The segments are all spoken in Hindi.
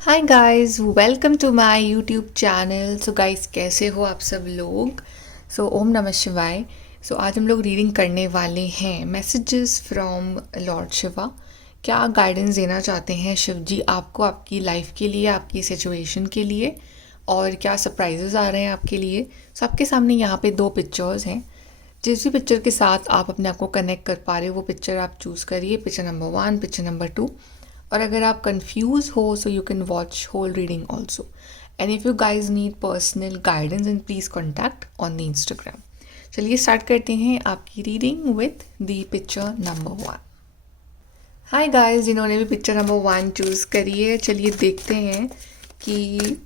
Hi guys, welcome to my YouTube channel. So guys, कैसे हो आप सब लोग। ओम नमः शिवाय। आज हम लोग रीडिंग करने वाले हैं मैसेजेस फ्रॉम लॉर्ड शिवा। क्या गाइडेंस देना चाहते हैं शिव जी आपको, आपकी लाइफ के लिए, आपकी सिचुएशन के लिए, और क्या सरप्राइजेस आ रहे हैं आपके लिए। आपके सामने यहाँ पे दो पिक्चर्स हैं। जिस भी पिक्चर के साथ आप अपने आप को कनेक्ट कर पा रहे हो वो पिक्चर आप चूज़ करिए। Picture number 1, picture number 2। और अगर आप कंफ्यूज हो so you can watch whole reading also. And if you guys need personal guidance and please contact on the Instagram. चलिए स्टार्ट करते हैं आपकी reading with the picture number 1। Hi guys, जिन्होंने भी पिक्चर नंबर 1 चूज़ करी है, चलिए देखते हैं कि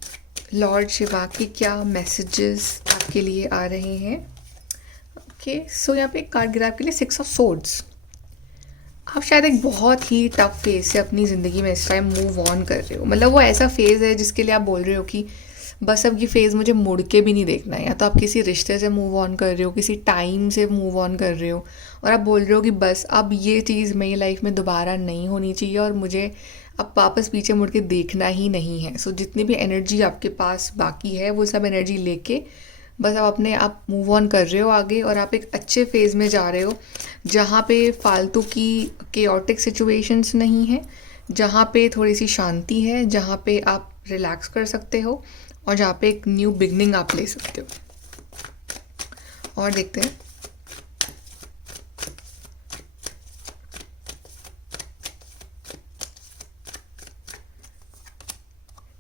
लॉर्ड शिवा के क्या मैसेजेस आपके लिए आ रहे हैं। ओके, सो यहाँ पे एक कार्ड गिरा आपके लिए 6 ऑफ सोर्ड्स। आप शायद एक बहुत ही टफ फेज से अपनी ज़िंदगी में इस टाइम मूव ऑन कर रहे हो। मतलब वो ऐसा फेज़ है जिसके लिए आप बोल रहे हो कि बस अब ये फेज़ मुझे मुड़ के भी नहीं देखना है। या तो आप किसी रिश्ते से मूव ऑन कर रहे हो, किसी टाइम से मूव ऑन कर रहे हो, और आप बोल रहे हो कि बस अब ये चीज़ मेरी लाइफ में दोबारा नहीं होनी चाहिए और मुझे अब वापस पीछे मुड़ के देखना ही नहीं है। जितनी भी एनर्जी आपके पास बाकी है वो सब एनर्जी लेके बस आप मूव ऑन कर रहे हो आगे, और आप एक अच्छे फेज़ में जा रहे हो जहाँ पे फालतू की केओटिक सिचुएशंस नहीं है, जहाँ पे थोड़ी सी शांति है, जहाँ पे आप रिलैक्स कर सकते हो, और जहाँ पे एक न्यू बिगनिंग आप ले सकते हो। और देखते हैं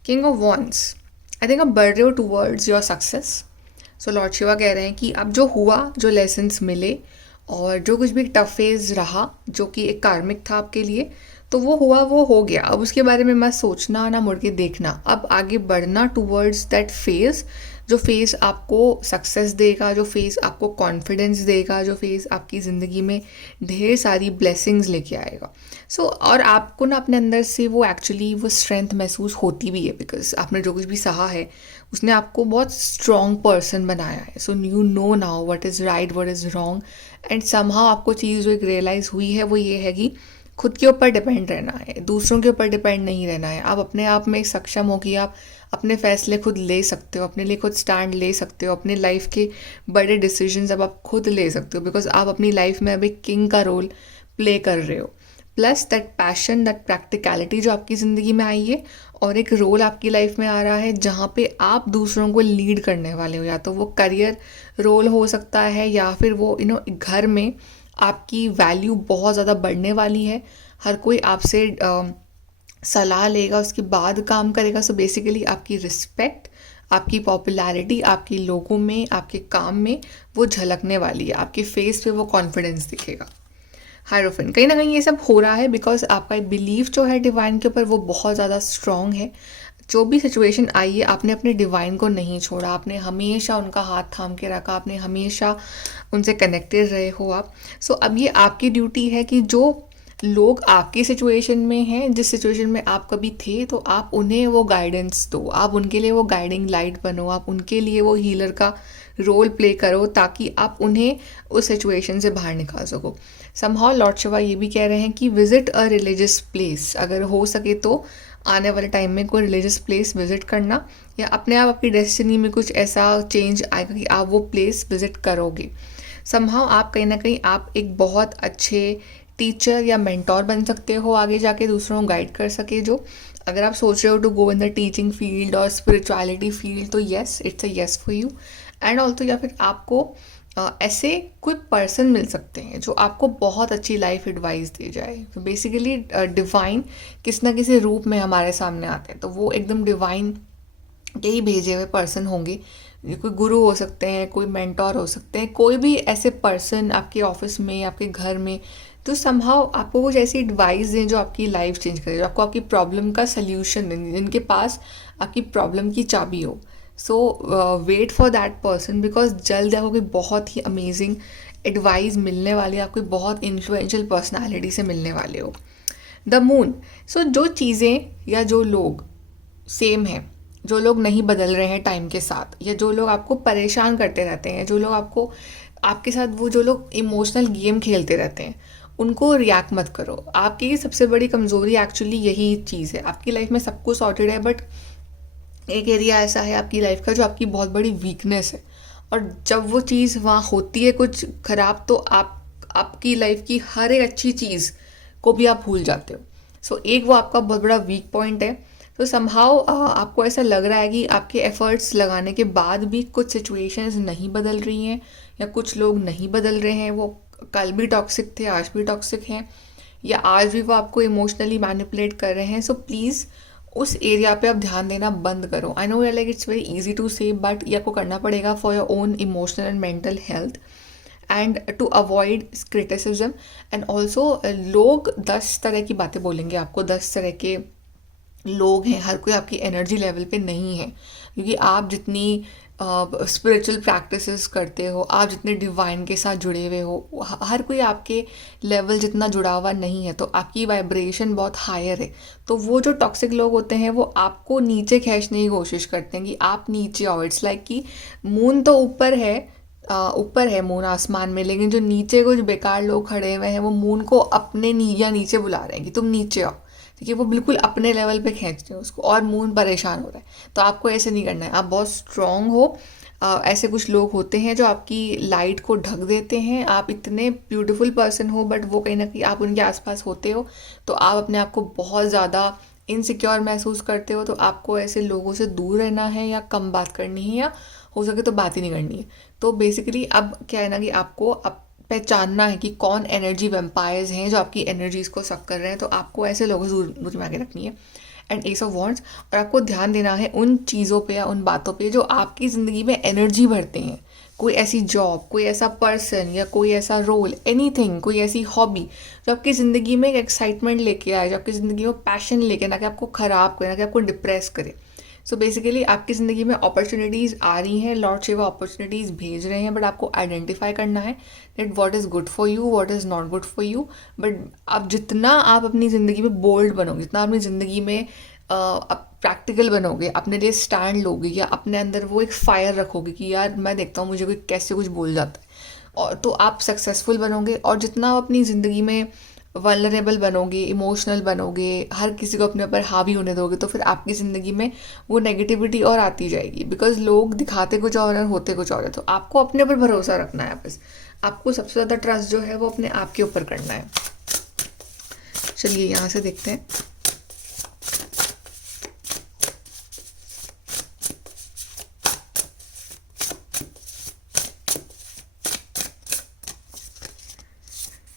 king of wands. I think आप बढ़ रहे हो towards your success. Lord Shiva कह रहे हैं कि अब जो हुआ, जो लेसन्स मिले, और जो कुछ भी टफ फेज रहा जो कि एक कार्मिक था आपके लिए, तो वो हुआ, वो हो गया। अब उसके बारे में मत सोचना, ना मुड़ के देखना। अब आगे बढ़ना टूवर्ड्स दैट फेज़, जो फेज़ आपको सक्सेस देगा, जो फेज़ आपको कॉन्फिडेंस देगा, जो फेज़ आपकी ज़िंदगी में ढेर सारी ब्लेसिंग्स लेके आएगा। और आपको ना अपने अंदर से वो एक्चुअली वो स्ट्रेंथ महसूस होती भी है, बिकॉज आपने जो कुछ भी सहा है उसने आपको बहुत स्ट्रॉन्ग पर्सन बनाया है। You no now what is right, what is wrong. And somehow आपको चीज़ जो एक रियलाइज़ हुई है वो ये है कि खुद के ऊपर डिपेंड रहना है, दूसरों के ऊपर डिपेंड नहीं रहना है। आप अपने आप में सक्षम हो कि आप अपने फैसले खुद ले सकते हो, अपने लिए खुद स्टैंड ले सकते हो, अपने लाइफ के बड़े डिसीजंस अब आप खुद ले सकते हो, बिकॉज आप अपनी लाइफ में अब एक किंग का रोल प्ले कर रहे हो। Plus that passion, that practicality जो आपकी ज़िंदगी में आई है, और एक रोल आपकी लाइफ में आ रहा है जहाँ पे आप दूसरों को लीड करने वाले हो। या तो वो करियर रोल हो सकता है, या फिर वो घर में आपकी वैल्यू बहुत ज़्यादा बढ़ने वाली है। हर कोई आपसे सलाह लेगा, उसके बाद काम करेगा। बेसिकली आपकी रिस्पेक्ट, आपकी पॉपुलैरिटी, आपकी लोगों में, आपके काम में वो झलकने वाली है। आपके फेस पे वो कॉन्फिडेंस दिखेगा। हायरोफेंट, कहीं ना कहीं ये सब हो रहा है बिकॉज आपका बिलीफ जो है डिवाइन के ऊपर वो बहुत ज़्यादा स्ट्रॉन्ग है। जो भी सिचुएशन आई है, आपने अपने डिवाइन को नहीं छोड़ा, आपने हमेशा उनका हाथ थाम के रखा, आपने हमेशा उनसे कनेक्टेड रहे हो आप। अब ये आपकी ड्यूटी है कि जो लोग आपकी सिचुएशन में हैं, जिस सिचुएशन में आप कभी थे, तो आप उन्हें वो गाइडेंस दो, आप उनके लिए वो गाइडिंग लाइट बनो, आप उनके लिए वो हीलर का रोल प्ले करो, ताकि आप उन्हें उस सिचुएशन से बाहर निकाल सको। समहाउ लॉर्ड शिवा ये भी कह रहे हैं कि विजिट अ रिलीजियस प्लेस, अगर हो सके तो आने वाले टाइम में कोई रिलीजियस प्लेस विजिट करना, या अपने आप आपकी डेस्टिनी में कुछ ऐसा चेंज आएगा कि आप वो प्लेस विजिट करोगे। समहाउ आप कहीं ना कहीं आप एक बहुत अच्छे टीचर या मेंटोर बन सकते हो, आगे जाके दूसरों को गाइड कर सके। जो अगर आप सोच रहे हो to go in the teaching field और स्पिरिचुअलिटी फील्ड, तो yes, it's a yes for you. And also या फिर आपको ऐसे कोई पर्सन मिल सकते हैं जो आपको बहुत अच्छी लाइफ एडवाइस दे जाए। तो बेसिकली डिवाइन किस ना किसी रूप में हमारे सामने आते हैं, तो वो एकदम डिवाइन के ही भेजे हुए पर्सन होंगे। ये कोई गुरु हो सकते हैं, कोई मेंटोर हो सकते हैं, कोई भी ऐसे पर्सन आपके ऑफिस में, आपके घर में, तो समहाउ आपको कुछ ऐसी एडवाइस दें जो आपकी लाइफ चेंज करे, जो आपको आपकी प्रॉब्लम का सल्यूशन दें, जिनके पास आपकी प्रॉब्लम की चाबी हो। Wait for that person, because जल्द आपको कोई बहुत ही अमेजिंग एडवाइस मिलने वाली है, आपको बहुत इन्फ्लुएंशियल पर्सनालिटी से मिलने वाले हो। द मून, जो चीज़ें या जो लोग सेम हैं, जो लोग नहीं बदल रहे हैं टाइम के साथ, या जो लोग आपको परेशान करते रहते हैं, जो लोग आपको आपके साथ वो जो लोग इमोशनल गेम खेलते रहते हैं, उनको रिएक्ट मत करो। आपकी सबसे बड़ी कमज़ोरी एक्चुअली यही चीज़ है। आपकी लाइफ में सब कुछ सॉर्टेड है, बट एक एरिया ऐसा है आपकी लाइफ का जो आपकी बहुत बड़ी वीकनेस है, और जब वो चीज़ वहाँ होती है कुछ ख़राब, तो आपकी लाइफ की हर एक अच्छी चीज़ को भी आप भूल जाते हो। सो एक वो आपका बहुत बड़ा वीक पॉइंट है। तो समहाउ आपको ऐसा लग रहा है कि आपके एफर्ट्स लगाने के बाद भी कुछ सिचुएशंस नहीं बदल रही हैं, या कुछ लोग नहीं बदल रहे हैं। वो कल भी टॉक्सिक थे, आज भी टॉक्सिक हैं, या आज भी वो आपको इमोशनली मैनिपुलेट कर रहे हैं। सो प्लीज़ उस एरिया पे आप ध्यान देना बंद करो। I know like it's very easy to say, but ये आपको करना पड़ेगा for your own emotional and mental health, and to avoid criticism. And also लोग 10 तरह की बातें बोलेंगे आपको, 10 तरह के लोग हैं, हर कोई आपकी एनर्जी लेवल पे नहीं है, क्योंकि आप जितनी स्पिरिचुअल प्रैक्टिसेस करते हो, आप जितने डिवाइन के साथ जुड़े हुए हो, हर कोई आपके लेवल जितना जुड़ा हुआ नहीं है, तो आपकी वाइब्रेशन बहुत हायर है। तो वो जो टॉक्सिक लोग होते हैं वो आपको नीचे खींचने की कोशिश करते हैं कि आप नीचे आओ। इट्स लाइक कि मून तो ऊपर है मून आसमान में, लेकिन जो नीचे कुछ बेकार लोग खड़े हुए हैं वो मून को अपने नीचे बुला रहे हैं कि तुम नीचे आओ। ठीक है, वो बिल्कुल अपने लेवल पे खींच रहे हैं उसको, और मून परेशान हो रहा है। तो आपको ऐसे नहीं करना है, आप बहुत स्ट्रांग हो। ऐसे कुछ लोग होते हैं जो आपकी लाइट को ढक देते हैं। आप इतने ब्यूटीफुल पर्सन हो, बट वो कहीं ना कहीं आप उनके आसपास होते हो तो आप अपने आप को बहुत ज़्यादा इनसिक्योर महसूस करते हो। तो आपको ऐसे लोगों से दूर रहना है, या कम बात करनी है, या हो सके तो बात ही नहीं करनी है। तो बेसिकली अब क्या है ना कि आपको अब पहचानना है कि कौन एनर्जी वेम्पायर्स हैं जो आपकी एनर्जीज को सक कर रहे हैं। तो आपको ऐसे लोगों से दूर में आके रखनी है। एंड एस ऑफ वॉन्ड्स, और आपको ध्यान देना है उन चीज़ों पे या उन बातों पे जो आपकी ज़िंदगी में एनर्जी भरते हैं। कोई ऐसी जॉब, कोई ऐसा पर्सन, या कोई ऐसा रोल, एनीथिंग, कोई ऐसी हॉबी जो आपकी ज़िंदगी में एक एक्साइटमेंट लेके आए, जो आपकी ज़िंदगी में पैशन लेके, ना कि आपको ख़राब करे, ना कि आपको डिप्रेस करे। सो बेसिकली आपकी ज़िंदगी में अपॉर्चुनिटीज़ आ रही हैं, लॉर्ड शिवा अपॉर्चुनिटीज़ भेज रहे हैं, बट आपको आइडेंटिफाई करना है that what is good for you, what is not good for you. But अब जितना आप अपनी ज़िंदगी में बोल्ड बनोगे, जितना अपनी ज़िंदगी में प्रैक्टिकल बनोगे, अपने लिए स्टैंड लोगे, या अपने अंदर वो एक फायर रखोगे कि यार मैं देखता हूँ मुझे कोई कैसे कुछ बोल जाता है, और तो आप सक्सेसफुल बनोगे। और जितना आप अपनी ज़िंदगी में वल्नरेबल बनोगे, इमोशनल बनोगे, हर किसी को अपने ऊपर हावी होने दोगे, तो फिर आपकी ज़िंदगी में वो नेगेटिविटी और आती जाएगी। बिकॉज लोग दिखाते कुछ और होते कुछ और है। तो आपको अपने ऊपर भरोसा रखना है। बस आपको सबसे ज़्यादा ट्रस्ट जो है वो अपने आप के ऊपर करना है। चलिए यहाँ से देखते हैं।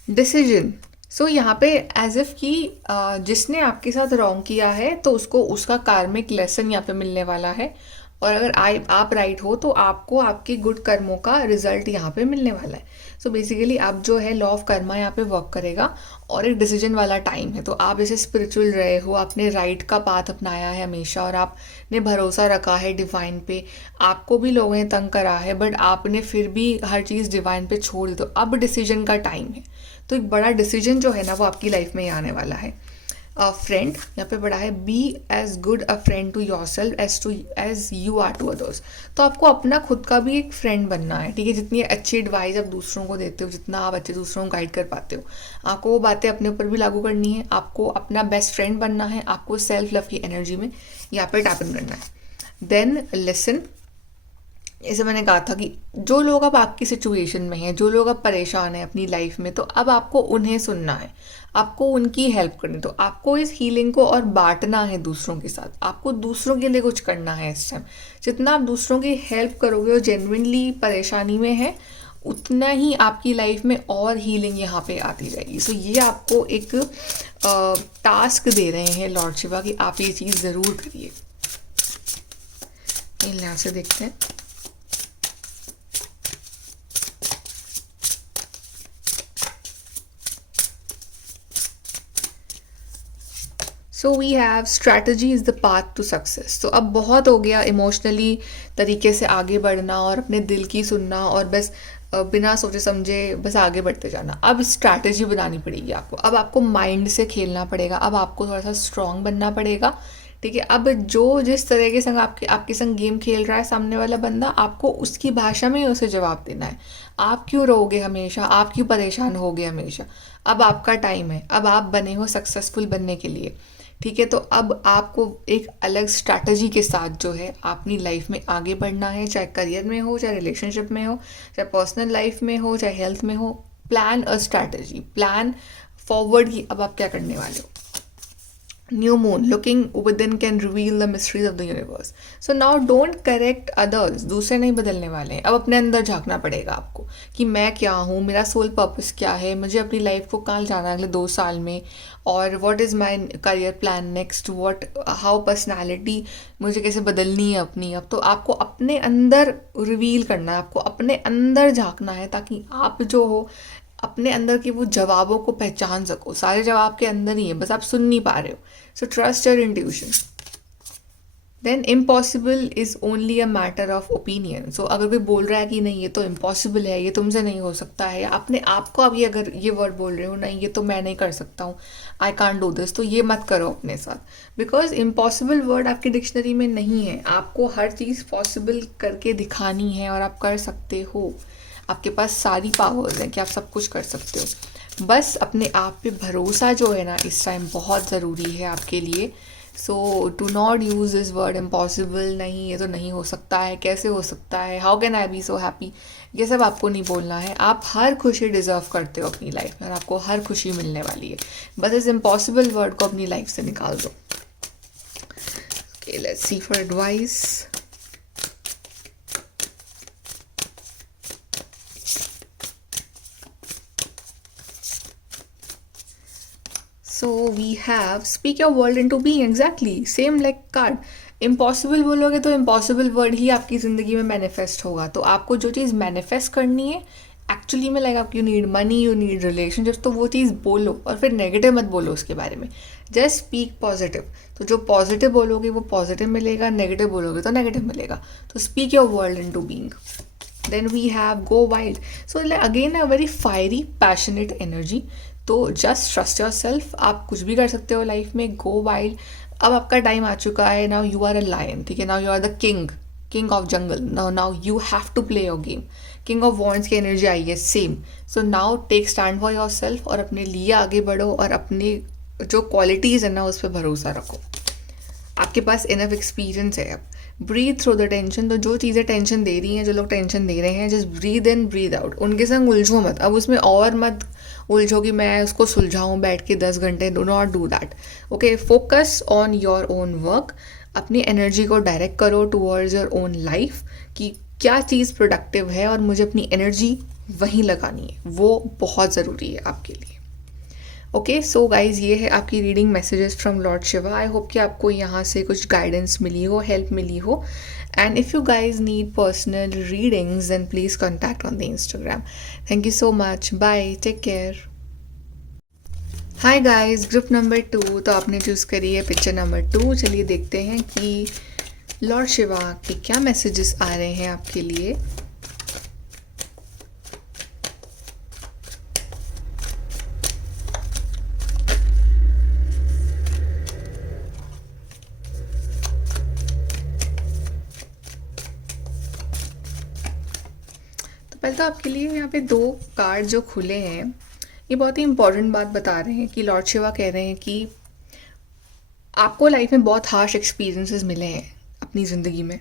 डिसीजन। सो यहाँ पे एज इफ कि जिसने आपके साथ रॉन्ग किया है तो उसको उसका कार्मिक लेसन यहाँ पे मिलने वाला है, और अगर आप राइट हो तो आपको आपके गुड कर्मों का रिजल्ट यहाँ पे मिलने वाला है। सो बेसिकली आप जो है लॉ ऑफ कर्मा यहाँ पे वर्क करेगा, और एक डिसीजन वाला टाइम है। तो आप जैसे स्पिरिचुअल रहे हो, आपने राइट का पाथ अपनाया है हमेशा, और आपने भरोसा रखा है डिवाइन पे। आपको भी लोगों ने तंग करा है, बट आपने फिर भी हर चीज़ डिवाइन पे छोड़ दी। तो अब डिसीजन का टाइम है। तो एक बड़ा डिसीजन जो है ना वो आपकी लाइफ में आने वाला है। फ्रेंड यहाँ पे बड़ा है, be as good a friend to yourself as you are to others. तो आपको अपना खुद का भी एक फ्रेंड बनना है। ठीक है, जितनी अच्छी एडवाइस आप दूसरों को देते हो, जितना आप अच्छे दूसरों को गाइड कर पाते हो, आपको वो बातें अपने ऊपर भी लागू करनी है। आपको अपना बेस्ट फ्रेंड बनना है। आपको सेल्फ लव की एनर्जी में यहाँ पर टैप इन करना है। Then listen. जैसे मैंने कहा था कि जो लोग अब आपकी सिचुएशन में हैं, जो लोग अब परेशान हैं अपनी लाइफ में, तो अब आपको उन्हें सुनना है, आपको उनकी हेल्प करनी। तो आपको इस हीलिंग को और बांटना है दूसरों के साथ। आपको दूसरों के लिए कुछ करना है इस टाइम। जितना आप दूसरों की हेल्प करोगे और जेन्युइनली परेशानी में है, उतना ही आपकी लाइफ में और हीलिंग यहाँ पे आती जाएगी। सो ये आपको एक टास्क दे रहे हैं लॉर्ड शिवा कि आप ये चीज़ ज़रूर करिए। यहाँ से देखते हैं। So we have strategy is the path to success. तो अब बहुत हो गया इमोशनली तरीके से आगे बढ़ना और अपने दिल की सुनना, और बस बिना सोचे समझे बस आगे बढ़ते जाना। अब स्ट्रैटेजी बनानी पड़ेगी आपको। अब आपको माइंड से खेलना पड़ेगा। अब आपको थोड़ा सा स्ट्रांग बनना पड़ेगा। ठीक है, अब जो जिस तरह के संग आपके संग गेम खेल रहा है सामने वाला बंदा, आपको उसकी भाषा में ही उसे जवाब देना है। आप क्यों रोओगे हमेशा, आप क्यों परेशान होगे हमेशा। अब आपका टाइम है, अब आप बने हो सक्सेसफुल बनने के लिए। ठीक है, तो अब आपको एक अलग स्ट्रैटेजी के साथ जो है अपनी लाइफ में आगे बढ़ना है, चाहे करियर में हो, चाहे रिलेशनशिप में हो, चाहे पर्सनल लाइफ में हो, चाहे हेल्थ में हो। Plan a strategy, plan forward की अब आप क्या करने वाले हो। New moon looking within can reveal the mysteries of the universe. So now don't correct others. दूसरे नहीं बदलने वाले हैं, अब अपने अंदर झांकना पड़ेगा आपको कि मैं क्या हूँ, मेरा सोल पर्पस क्या है, मुझे अपनी लाइफ को कहाँ जाना है अगले 2 साल में, और what is my career plan next, what how personality मुझे कैसे बदलनी है अपनी। अब तो आपको अपने अंदर रिवील करना है, आपको अपने अंदर झांकना है, ताकि आप जो हो अपने अंदर के वो जवाबों को पहचान सको। सारे जवाब के अंदर ही है, बस आप सुन नहीं पा रहे हो। So trust your intuition. Then impossible is only a matter of opinion. So अगर कोई बोल रहा है कि नहीं ये तो इम्पॉसिबल है, ये तुमसे नहीं हो सकता है, या अपने आप को अभी अगर ये वर्ड बोल रहे हो नहीं ये तो मैं नहीं कर सकता हूँ, आई कांट डू दिस, तो ये मत करो अपने साथ। बिकॉज इम्पॉसिबल वर्ड आपकी डिक्शनरी में नहीं है। आपको हर चीज़ पॉसिबल करके दिखानी है, और आप कर सकते हो। आपके पास सारी पावर्स हैं कि आप सब कुछ कर सकते हो। बस अपने आप पे भरोसा जो है ना इस टाइम बहुत ज़रूरी है आपके लिए। So do not use this word impossible, नहीं ये तो नहीं हो सकता है, कैसे हो सकता है, how can I be so happy, ये सब आपको नहीं बोलना है। आप हर खुशी डिज़र्व करते हो अपनी लाइफ में, और आपको हर खुशी मिलने वाली है। बस इस इम्पॉसिबल वर्ड को अपनी लाइफ से निकाल दो। Okay, let's see for advice. So we have speak your world into being, exactly same like card. Impossible बोलोगे तो इम्पॉसिबल वर्ड ही आपकी ज़िंदगी में मैनिफेस्ट होगा। तो आपको जो चीज़ मैनिफेस्ट करनी है एक्चुअली में, लाइक आप you need money, you need relationships, तो वो चीज़ बोलो, और फिर नेगेटिव मत बोलो उसके बारे में। Just speak positive. तो जो पॉजिटिव बोलोगे वो पॉजिटिव मिलेगा, नेगेटिव बोलोगे तो नेगेटिव मिलेगा। तो speak your world into being. Then we have go wild. So again a very fiery, passionate energy. तो जस्ट ट्रस्ट योर सेल्फ। आप कुछ भी कर सकते हो लाइफ में। Go wild. अब आपका टाइम आ चुका है। Now you are a lion, ठीक है, now you are the king of jungle. Now you have to play your game. King of wands की एनर्जी आई है same. So now take stand for yourself, और अपने लिए आगे बढ़ो, और अपने जो क्वालिटीज़ है ना उस पर भरोसा रखो। आपके पास इनफ एक्सपीरियंस है। अब ब्रीथ थ्रू द टेंशन। तो जो चीज़ें टेंशन दे रही हैं, जो लोग टेंशन दे रहे हैं, just breathe in breathe out. उनके संग उलझो मत। अब उसमें और मत उलझो कि मैं उसको सुलझाऊँ बैठ के 10 घंटे। Do not do that. Okay, focus on your own work. अपनी एनर्जी को डायरेक्ट करो टूवर्ड्स योर ओन लाइफ कि क्या चीज़ प्रोडक्टिव है, और मुझे अपनी एनर्जी वहीं लगानी है। वो बहुत ज़रूरी है आपके लिए। ओके, सो गाइज ये है आपकी reading messages from Lord Shiva. I hope कि आपको यहाँ से कुछ गाइडेंस मिली हो, हेल्प मिली हो। And if you guys need personal readings then please contact on the Instagram. Thank you so much, bye, take care. Hi guys, group number 2। तो आपने चूज़ करी है पिक्चर नंबर 2। चलिए देखते हैं कि लॉर्ड शिवा के क्या मैसेजेस आ रहे हैं आपके लिए। पहले तो आपके लिए यहाँ पे 2 कार्ड जो खुले हैं ये बहुत ही इंपॉर्टेंट बात बता रहे हैं कि लॉर्ड शिवा कह रहे हैं कि आपको लाइफ में बहुत हार्श एक्सपीरियंसेस मिले हैं अपनी ज़िंदगी में।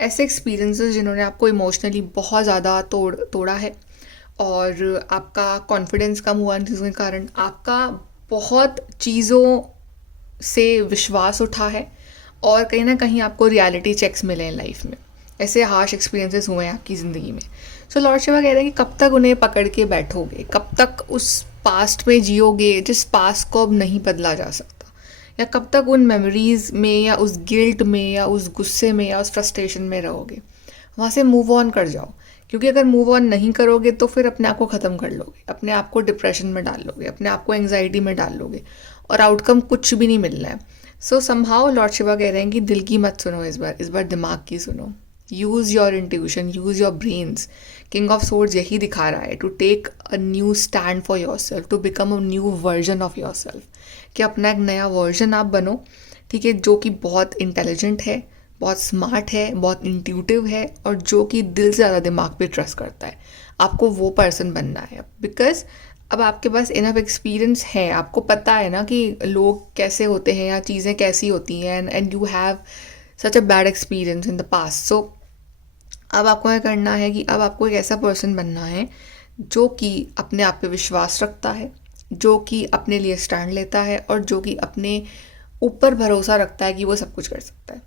ऐसे एक्सपीरियंसेस जिन्होंने आपको इमोशनली बहुत ज़्यादा तोड़ा है, और आपका कॉन्फिडेंस कम हुआ इन चीज़ों के कारण। आपका बहुत चीज़ों से विश्वास उठा है, और कहीं ना कहीं आपको रियलिटी चेक्स मिले हैं लाइफ में। ऐसे हार्श एक्सपीरियंसेस हुए हैं आपकी ज़िंदगी में। सो लॉर्ड शिवा कह रहे हैं कि कब तक उन्हें पकड़ के बैठोगे, कब तक उस पास्ट में जियोगे जिस पास्ट को अब नहीं बदला जा सकता, या कब तक उन मेमोरीज में, या उस गिल्ट में, या उस गुस्से में, या उस फ्रस्ट्रेशन में रहोगे। वहाँ से मूव ऑन कर जाओ, क्योंकि अगर मूव ऑन नहीं करोगे तो फिर अपने आप को ख़त्म कर लोगे, अपने आप को डिप्रेशन में डाल लोगे, अपने आप को एंग्जाइटी में डाल लोगे, और आउटकम कुछ भी नहीं मिलना है। सो समहाउ लॉर्ड शिवा कह रहे हैं कि दिल की मत सुनो, इस बार दिमाग की सुनो। Use your intuition, use your brains. King of swords यही दिखा रहा है, to take a new stand for yourself, to become a new version of yourself, कि अपना एक नया वर्जन आप बनो। ठीक है, जो कि बहुत इंटेलिजेंट है, बहुत स्मार्ट है, बहुत इंट्यूटिव है और जो कि दिल से ज़्यादा दिमाग पे ट्रस्ट करता है। आपको वो पर्सन बनना है बिकॉज अब आपके पास इनफ एक्सपीरियंस है, आपको पता है ना कि लोग कैसे होते हैं या चीज़ें कैसी होती हैं, and you have such a bad experience in the past. So अब आपको क्या करना है कि अब आपको एक ऐसा पर्सन बनना है जो कि अपने आप पे विश्वास रखता है, जो कि अपने लिए स्टैंड लेता है और जो कि अपने ऊपर भरोसा रखता है कि वो सब कुछ कर सकता है।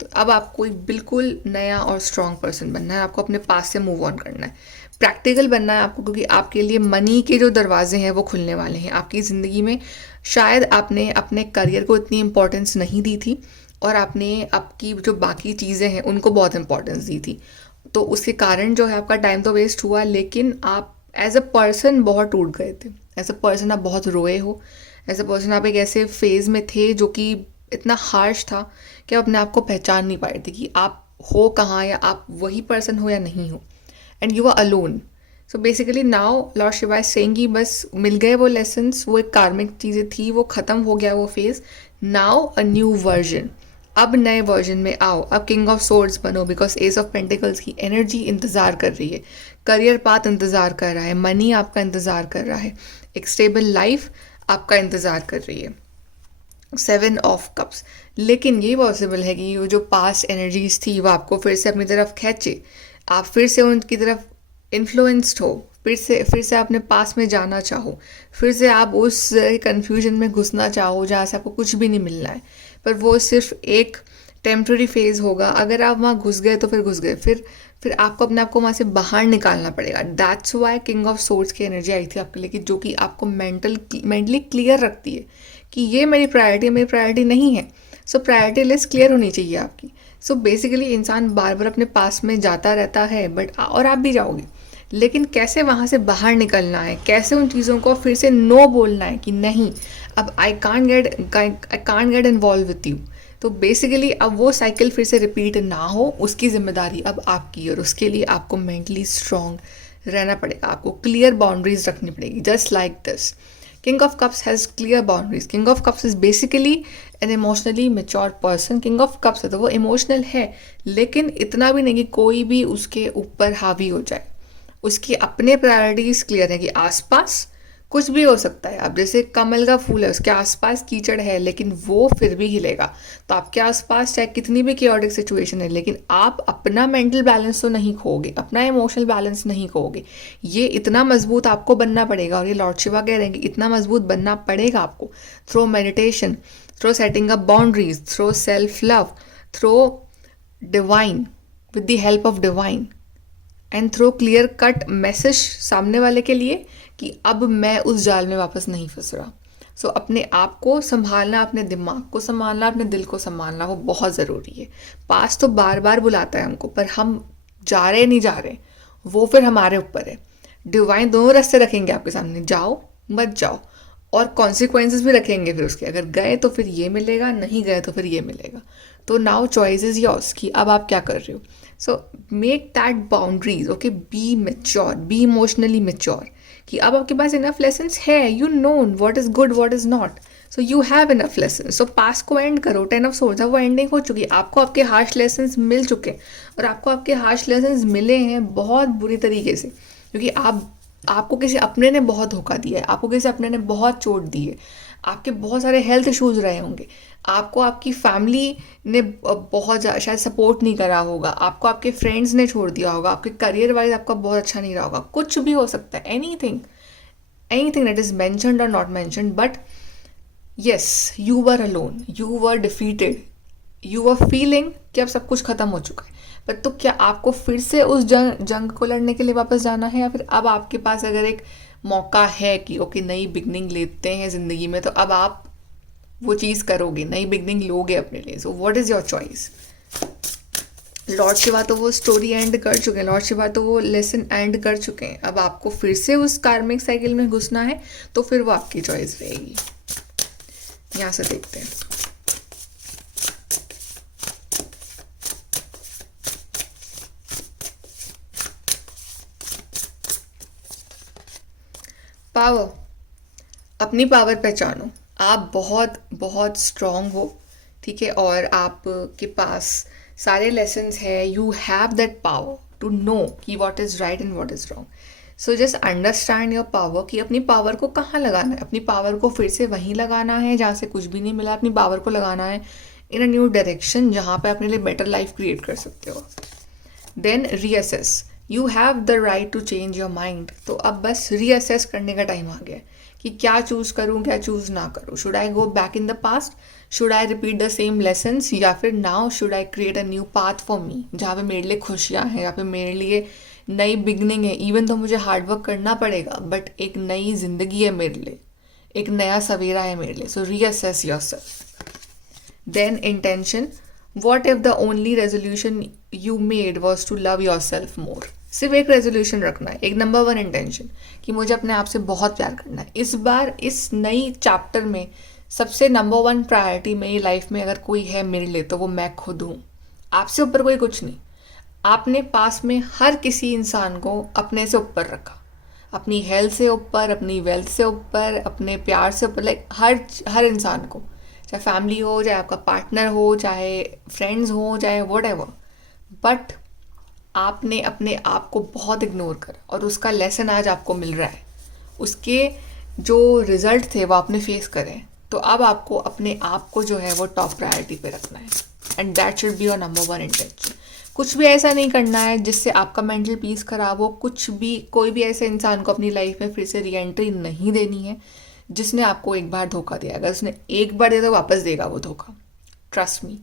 तो अब आपको एक बिल्कुल नया और स्ट्रॉन्ग पर्सन बनना है, आपको अपने पास से मूव ऑन करना है, प्रैक्टिकल बनना है आपको, क्योंकि आपके लिए मनी के जो दरवाजे हैं वो खुलने वाले हैं आपकी ज़िंदगी में। शायद आपने अपने करियर को इतनी इम्पोर्टेंस नहीं दी थी और आपने आपकी जो बाकी चीज़ें हैं उनको बहुत इंपॉर्टेंस दी थी, तो उसके कारण जो है आपका टाइम तो वेस्ट हुआ, लेकिन आप एज अ पर्सन बहुत टूट गए थे। एज अ पर्सन आप बहुत रोए हो, एज अ पर्सन आप एक ऐसे फेज में थे जो कि इतना हार्श था कि आप अपने आप को पहचान नहीं पा रहे थे कि आप हो कहाँ, या आप वही पर्सन हो या नहीं हो, and you are alone. So basically now lord Shiva is saying कि बस मिल गए वो लेसन्स, वो एक कार्मिक चीज़ें थी, वो ख़त्म हो गया वो फेज। नाउ अ न्यू वर्जन, अब नए वर्जन में आओ, अब किंग ऑफ सोर्ड्स बनो, बिकॉज एस ऑफ पेंटिकल्स की एनर्जी इंतज़ार कर रही है, करियर पाथ इंतज़ार कर रहा है, मनी आपका इंतज़ार कर रहा है, एक स्टेबल लाइफ आपका इंतज़ार कर रही है। 7 ऑफ कप्स, लेकिन ये पॉसिबल है कि वो जो पास्ट एनर्जीज थी वो आपको फिर से अपनी तरफ खींचे, आप फिर से उनकी तरफ इन्फ्लुएंस्ड हो, फिर से अपने पास में जाना चाहो, फिर से आप उस कन्फ्यूजन में घुसना चाहो जहाँ से आपको कुछ भी नहीं मिलना है। पर वो सिर्फ एक टेम्प्रेरी फेज़ होगा, अगर आप वहाँ घुस गए तो फिर घुस गए, फिर आपको अपने आप को वहाँ से बाहर निकालना पड़ेगा। That's why king of swords की एनर्जी आई थी आपके लिए, कि जो कि आपको मेंटली क्लियर रखती है कि ये मेरी प्रायोरिटी नहीं है। सो प्रायोरिटी लिस्ट क्लियर होनी चाहिए आपकी। सो बेसिकली इंसान बार बार अपने पास में जाता रहता है, बट और आप भी जाओगे, लेकिन कैसे वहाँ से बाहर निकलना है, कैसे उन चीज़ों को फिर से नो बोलना है कि नहीं, अब I can't get involve with you. तो बेसिकली अब वो साइकिल फिर से रिपीट ना हो, उसकी जिम्मेदारी अब आपकी, और उसके लिए आपको मेंटली स्ट्रांग रहना पड़ेगा, आपको क्लियर बाउंड्रीज रखनी पड़ेगी, just like this. King of Cups has clear boundaries. King of Cups is basically an emotionally mature person. King of Cups है तो वो इमोशनल है, लेकिन इतना भी नहीं कि कोई भी उसके ऊपर हावी हो जाए। उसकी अपने प्रायोरिटीज क्लियर है कि आसपास कुछ भी हो सकता है। अब जैसे कमल का फूल है, उसके आसपास कीचड़ है लेकिन वो फिर भी हिलेगा। तो आपके आसपास चाहे कितनी भी chaotic सिचुएशन है, लेकिन आप अपना मेंटल बैलेंस तो नहीं खोगे, अपना इमोशनल बैलेंस नहीं खोगे। ये इतना मजबूत आपको बनना पड़ेगा, और ये लॉर्ड शिवा कह रहे हैं कि इतना मजबूत बनना पड़ेगा आपको, through meditation, through setting up boundaries, through self love, through divine, with the help of divine, and through clear cut message सामने वाले के लिए कि अब मैं उस जाल में वापस नहीं फंस रहा। सो अपने आप को संभालना, अपने दिमाग को संभालना, अपने दिल को संभालना, वो बहुत ज़रूरी है। पास तो बार बार बुलाता है हमको, पर हम जा रहे नहीं जा रहे, वो फिर हमारे ऊपर है। डिवाइन दोनों रास्ते रखेंगे आपके सामने, जाओ मत जाओ, और कॉन्सिक्वेंसेस भी रखेंगे फिर उसके, अगर गए तो फिर ये मिलेगा, नहीं गए तो फिर ये मिलेगा। तो नाउ चॉइस इज योर्स कि अब आप क्या कर रहे हो। So make that boundaries, okay, be mature, be emotionally mature, कि अब आपके पास इनफ लेसन्स है, you know what is good what is not, so you have enough lesson. So past को एंड करो, 10 ऑफ सोर्ड्स वो एंडिंग हो चुकी है, आपको आपके हार्श लेसन्स मिल चुके हैं, और आपको आपके हार्श लेसन्स मिले हैं बहुत बुरी तरीके से, क्योंकि आपको किसी अपने ने बहुत धोखा दिया है, आपको किसी अपने ने बहुत चोट दी है, आपके बहुत सारे हेल्थ इश्यूज रहे होंगे, आपको आपकी फैमिली ने बहुत शायद सपोर्ट नहीं करा होगा, आपको आपके फ्रेंड्स ने छोड़ दिया होगा, आपके करियर वाइज आपका बहुत अच्छा नहीं रहा होगा, कुछ भी हो सकता है, एनीथिंग दैट इज मैंशनड और not mentioned, but yes, you were alone, you were defeated, you were feeling कि अब सब कुछ खत्म हो चुका है। पर तो क्या आपको फिर से उस जंग को लड़ने के लिए वापस जाना है, या फिर अब आपके पास अगर एक मौका है कि ओके नई बिगनिंग लेते हैं ज़िंदगी में, तो अब आप वो चीज़ करोगे, नई बिगनिंग लोगे अपने लिए। So what is your choice. Lord Shiva तो वो स्टोरी एंड कर चुके हैं, लॉर्ड शिवा तो वो लेसन एंड कर चुके हैं, अब आपको फिर से उस कार्मिक साइकिल में घुसना है, तो फिर वो आपकी चॉइस रहेगी। यहाँ से देखते हैं। पावर, अपनी पावर पहचानो, आप बहुत बहुत स्ट्रांग हो, ठीक है, और आपके पास सारे लेसन्स है, you have that power to know कि what is right and what is wrong. So just understand your power कि अपनी पावर को कहाँ लगाना है. अपनी पावर को फिर से वहीं लगाना है जहाँ से कुछ भी नहीं मिला. अपनी पावर को लगाना है इन अ न्यू डायरेक्शन जहाँ पे अपने लिए बेटर लाइफ क्रिएट कर सकते हो. Then reassess. You have the right to change your mind. तो अब बस रीअसेस करने का टाइम आ गया है कि क्या चूज़ करूँ, क्या चूज़ ना करूँ. Should I go back in the past, should I repeat the same lessons, या फिर now should I create a new path for me जहाँ पे मेरे लिए खुशियाँ हैं, यहाँ पे मेरे लिए नई बिगनिंग है. इवन तो मुझे हार्डवर्क करना पड़ेगा बट एक नई जिंदगी है मेरे लिए, एक नया सवेरा है मेरे लिए. So reassess yourself. Then intention. What if the only resolution you made was to love yourself more. सिर्फ एक रेजोल्यूशन रखना है, एक नंबर 1 इंटेंशन कि मुझे अपने आप से बहुत प्यार करना है. इस बार इस नई चैप्टर में सबसे नंबर 1 प्रायोरिटी मेरी लाइफ में अगर कोई है मेरे लिए तो वो मैं खुद हूँ. आपसे ऊपर कोई कुछ नहीं. आपने पास में हर किसी इंसान को अपने से ऊपर रखा, अपनी हेल्थ से ऊपर, अपनी वेल्थ से ऊपर, अपने प्यार से ऊपर. लाइक हर इंसान को, चाहे फैमिली हो, चाहे आपका पार्टनर हो, चाहे फ्रेंड्स हो, चाहे व्हाटएवर. बट आपने अपने आप को बहुत इग्नोर करा और उसका लेसन आज आपको मिल रहा है. उसके जो रिजल्ट थे वो आपने फेस करे. तो अब आपको अपने आप को जो है वो टॉप प्रायोरिटी पे रखना है and that should be your number 1 intention. कुछ भी ऐसा नहीं करना है जिससे आपका मेंटल पीस खराब हो. कुछ भी, कोई भी ऐसे इंसान को अपनी लाइफ में फिर से री एंट्री नहीं देनी है जिसने आपको एक बार धोखा दिया. अगर उसने एक बार दिया तो वापस देगा वो धोखा, ट्रस्ट मी.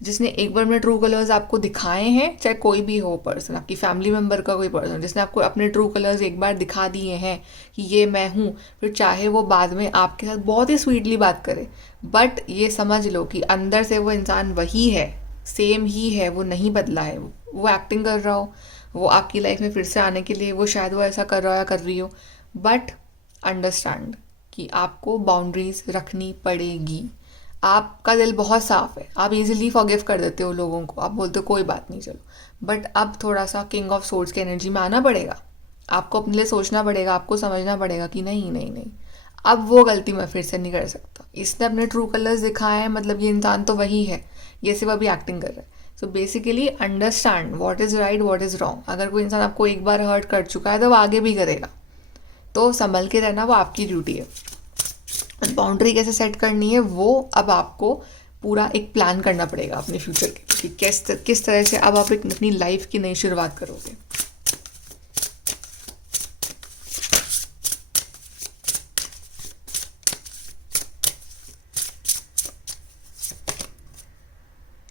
जिसने एक बार में ट्रू कलर्स आपको दिखाए हैं, चाहे कोई भी हो पर्सन, आपकी फैमिली मेम्बर का कोई पर्सन, जिसने आपको अपने ट्रू कलर्स एक बार दिखा दिए हैं कि ये मैं हूँ, फिर चाहे वो बाद में आपके साथ बहुत ही स्वीटली बात करे, बट ये समझ लो कि अंदर से वो इंसान वही है, सेम ही है, वो नहीं बदला है. वो एक्टिंग कर रहा हो, वो आपकी लाइफ में फिर से आने के लिए वो शायद वो ऐसा कर रहा हो या कर रही हो. बट अंडरस्टैंड कि आपको बाउंड्रीज रखनी पड़ेगी. आपका दिल बहुत साफ है, आप इजीली फॉरगिव कर देते हो लोगों को, आप बोलते हो कोई बात नहीं चलो. बट अब थोड़ा सा किंग ऑफ सोर्ड्स की एनर्जी में आना पड़ेगा. आपको अपने लिए सोचना पड़ेगा, आपको समझना पड़ेगा कि नहीं नहीं नहीं, अब वो गलती मैं फिर से नहीं कर सकता. इसने अपने ट्रू कलर्स दिखाए हैं, मतलब ये इंसान तो वही है, ये सिर्फ अभी एक्टिंग कर रहा है. So basically understand what is right, what is wrong. अगर कोई इंसान आपको एक बार हर्ट कर चुका है तो वो आगे भी करेगा, तो संभल के रहना वो आपकी ड्यूटी है. बाउंड्री कैसे सेट करनी है वो अब आपको पूरा एक प्लान करना पड़ेगा अपने फ्यूचर के कि किस तरह से अब आप एक अपनी लाइफ की नई शुरुआत करोगे.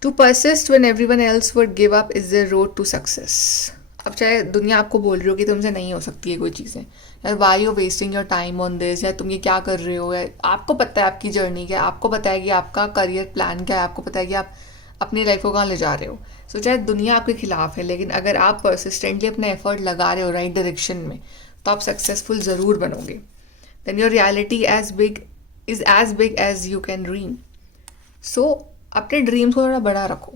To persist when everyone else would give up is the road to success. अब चाहे दुनिया आपको बोल रही हो कि तुमसे नहीं हो सकती है कोई चीज़ें, या why you wasting your time on this, या तुम ये क्या कर रहे हो, या आपको पता है आपकी जर्नी क्या है, आपको पता है कि आपका करियर प्लान क्या है, आपको पता है कि आप अपनी लाइफ को कहाँ ले जा रहे हो. सो चाहे दुनिया आपके खिलाफ है, लेकिन अगर आप परसिस्टेंटली अपना एफर्ट लगा रहे हो राइट डायरेक्शन में तो आप सक्सेसफुल ज़रूर बनोगे. Then your reality is as big as you can dream. So अपने ड्रीम्स को थोड़ा बड़ा रखो,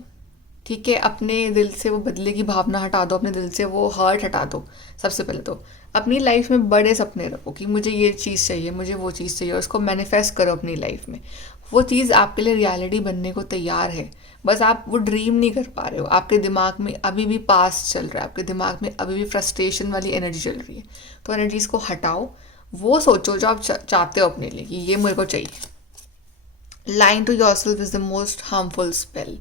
ठीक है. अपने दिल से वो बदले की भावना हटा दो, अपने दिल से वो हर्ट हटा दो. सबसे पहले तो अपनी लाइफ में बड़े सपने रखो कि मुझे ये चीज़ चाहिए, मुझे वो चीज़ चाहिए, और उसको मैनिफेस्ट करो अपनी लाइफ में. वो चीज़ आपके लिए रियलिटी बनने को तैयार है, बस आप वो ड्रीम नहीं कर पा रहे हो. आपके दिमाग में अभी भी पास्ट चल रहा है, आपके दिमाग में अभी भी फ्रस्ट्रेशन वाली एनर्जी चल रही है. तो एनर्जीज़ को हटाओ, वो सोचो जो आप चाहते हो अपने लिए कि ये मेरे को चाहिए. Lying to yourself is the most harmful spell.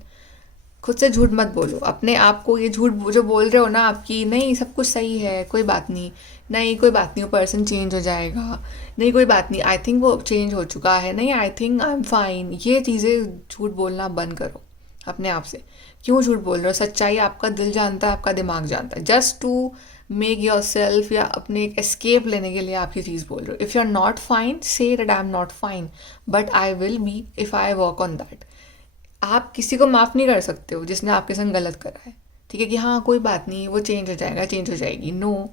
खुद से झूठ मत बोलो. अपने आप को ये झूठ जो बोल रहे हो ना आपकी, नहीं सब कुछ सही है, कोई बात नहीं, नहीं कोई बात नहीं, वो पर्सन चेंज हो जाएगा, नहीं कोई बात नहीं, आई थिंक वो चेंज हो चुका है, नहीं I think I am fine, ये चीज़ें झूठ बोलना बंद करो अपने आप से. क्यों झूठ बोल रहे हो? सच्चाई आपका दिल जानता है, आपका दिमाग जानता है. Just to make yourself, या अपने एक एस्केप लेने के लिए आप ये चीज़ बोल रहे हो. If you are not fine, say that I am not fine, but I will be if I work on that. आप किसी को माफ़ नहीं कर सकते हो जिसने आपके संग गलत करा है, ठीक है, कि हाँ कोई बात नहीं, वो चेंज हो जाएगा, चेंज हो जाएगी. नो,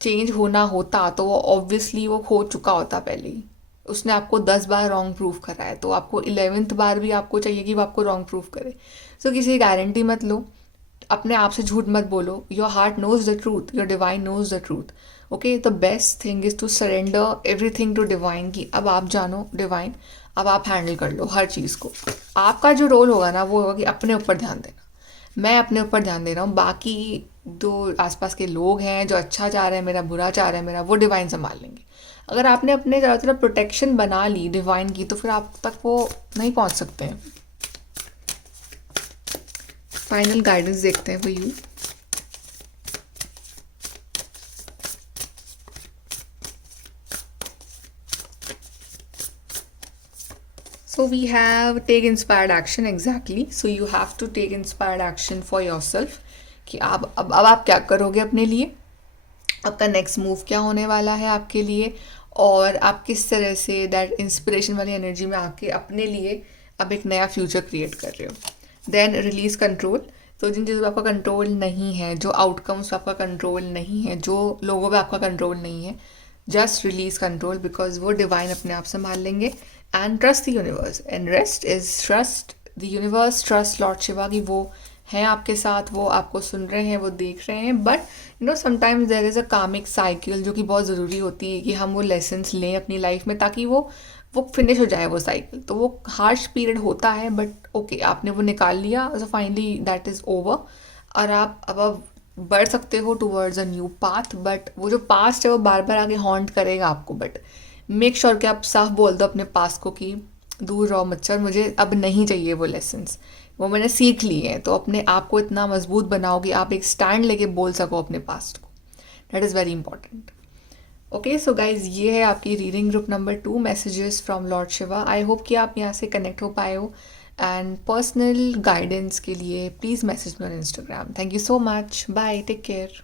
चेंज होना होता तो वो ऑब्वियसली वो हो चुका होता पहले ही. उसने आपको 10 बार रॉन्ग प्रूफ करा है, तो आपको 11th बार भी आपको चाहिए कि वो आपको रॉन्ग प्रूफ करे. सो किसी गारंटी मत लो, अपने आप से झूठ मत बोलो. Your heart knows the truth, your divine knows the truth. Okay, the best thing is to surrender everything to divine, कि अब आप जानो डिवाइन, अब आप हैंडल कर लो हर चीज़ को। आपका जो रोल होगा ना वो होगा कि अपने ऊपर ध्यान देना। मैं अपने ऊपर ध्यान दे रहा हूँ, बाकी जो आसपास के लोग हैं जो अच्छा चाह रहे हैं मेरा, बुरा चाह रहे हैं मेरा, वो डिवाइन संभाल लेंगे। अगर आपने अपने चारों तरफ प्रोटेक्शन बना ली डिवाइन की, तो फिर आप तक वो नहीं पहुँच सकते हैं। फाइनल गाइडेंस देखते हैं for you. So we have take inspired action, exactly. So you have to take inspired action for yourself कि अब आप क्या करोगे अपने लिए, आपका नेक्स्ट मूव क्या होने वाला है आपके लिए, और आप किस तरह से दैट इंस्पिरेशन वाली एनर्जी में आके अपने लिए अब एक नया फ्यूचर क्रिएट कर रहे हो। Then release control. तो जिन चीज़ों पर आपका कंट्रोल नहीं है, जो आउटकम्स पर आपका कंट्रोल नहीं है, जो लोगों पे आपका कंट्रोल नहीं है, जस्ट रिलीज कंट्रोल, बिकॉज वो डिवाइन अपने आप संभाल लेंगे। And trust the universe, and rest is trust the universe, trust Lord Shiva की वो हैं आपके साथ, वो आपको सुन रहे हैं, वो देख रहे हैं। But you know sometimes there is a karmic cycle जो कि बहुत ज़रूरी होती है कि हम वो लेसन्स लें अपनी लाइफ में, ताकि वो फिनिश हो जाए वो साइकिल। तो वो हार्श पीरियड होता है, बट ओके आपने वो निकाल लिया, so finally that is over, और आप अब बढ़ सकते हो towards a new path. But वो जो पास्ट है वो बार बार आगे हॉन्ट करेगा आपको, बट मेक श्योर कि आप साफ बोल दो अपने पास्ट को कि दूर रहो मुझसे, मुझे अब नहीं चाहिए वो लेसन्स, वो मैंने सीख लिए हैं। तो अपने आप को इतना मजबूत बनाओ कि आप एक स्टैंड लेके बोल सको अपने पास्ट को। That is very important. Okay so guys, ये है आपकी reading group number 2, messages from Lord Shiva. I hope कि आप यहाँ से कनेक्ट हो पाए हो, एंड पर्सनल गाइडेंस के लिए please message me on Instagram. Thank you so much, bye, take care.